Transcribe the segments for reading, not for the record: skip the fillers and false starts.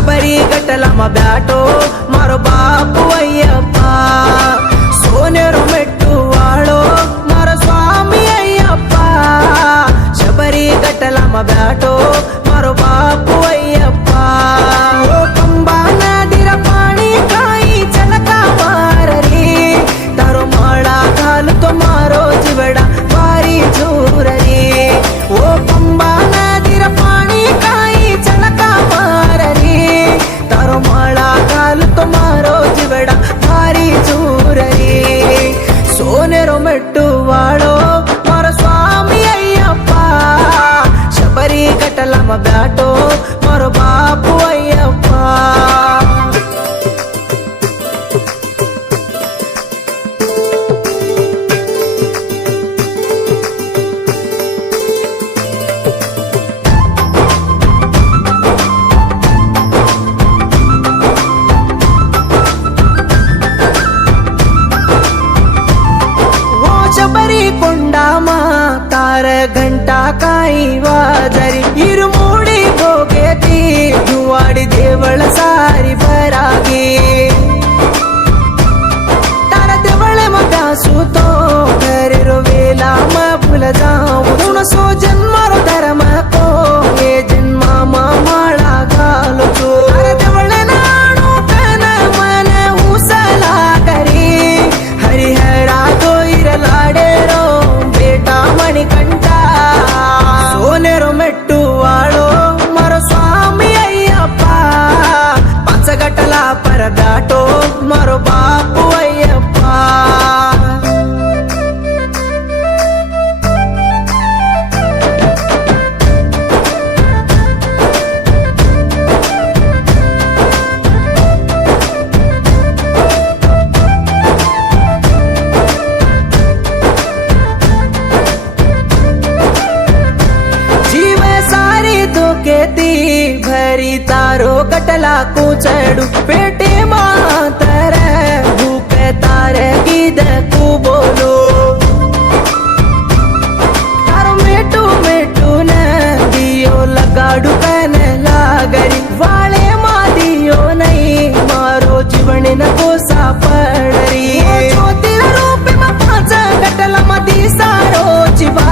शबरी गटला ब्याटो मारो बापू अय्यप्पा सोनेरो मेट्टू वाळो मारो स्वामी अय्यप्पा शबरी गटला ब्याटो मारो बापू अय्यप्पा ओ कंबा नदीर पाणी काही चलका मार रे तारो माळा घालतो मारो जिवडा वारी झूर रे ओ कंबा नदीर पाणी काही चलका मार रे तारो माळा घालतो मारो जिवडा वारी झूर रे सोनेरो मेट्टू वाळो मारो स्वामी अय्यप्पा शबरी गटला ब्याटो मारो बापू अय्यप्पा शबरी कोंडा मा तार घंटा काही वाजरी इरमोडी भोगे ती धुवाडी देवळ सारी भरागी तार देवळ मगा सुतो घरे रोवेला म फुल जाऊ ऋण सो जन्मारो धर्म को ये जन्मा माळा घालो तो देवळ नाणू कन मन उसला करी हरिहरा लाडेरो बेटा मणिकंठा सोनेरो मेट्टू वाळो मारो स्वामी अय्यप्पा पाच गटला पर ब्याटो मारो बापू अय्यप्पा भरी तारो गटला कुचडू पेटे मातर भूप तार गीद कु बोलो तारो मेटू मेटू न दियो लगाडू कन लागरी वाळे मा दियो नहीं मारो जीवन न कोसा पडरी ज्योतिर रूपे मा पाच गटला मा दिसारो जीवा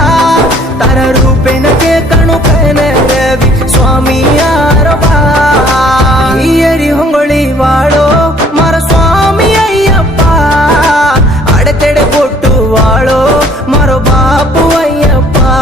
तार रूपे न के कणु कन रवि स्वामी यारो हियरी ಹೊಂಗೊಳಿ वाळो मारो स्वामी अय्यप्पा अडतेडे बोट्टू वाळो मारो बापू अय्यप्पा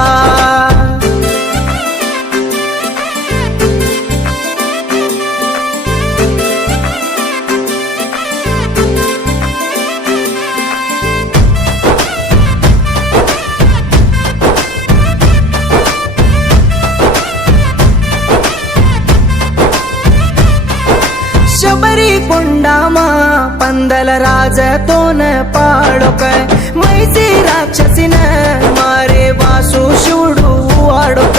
शबरी कोंडा मा पंदल राज तोन पाडोक मैसी राक्षसीन मारे वासू शिवडू वाडोक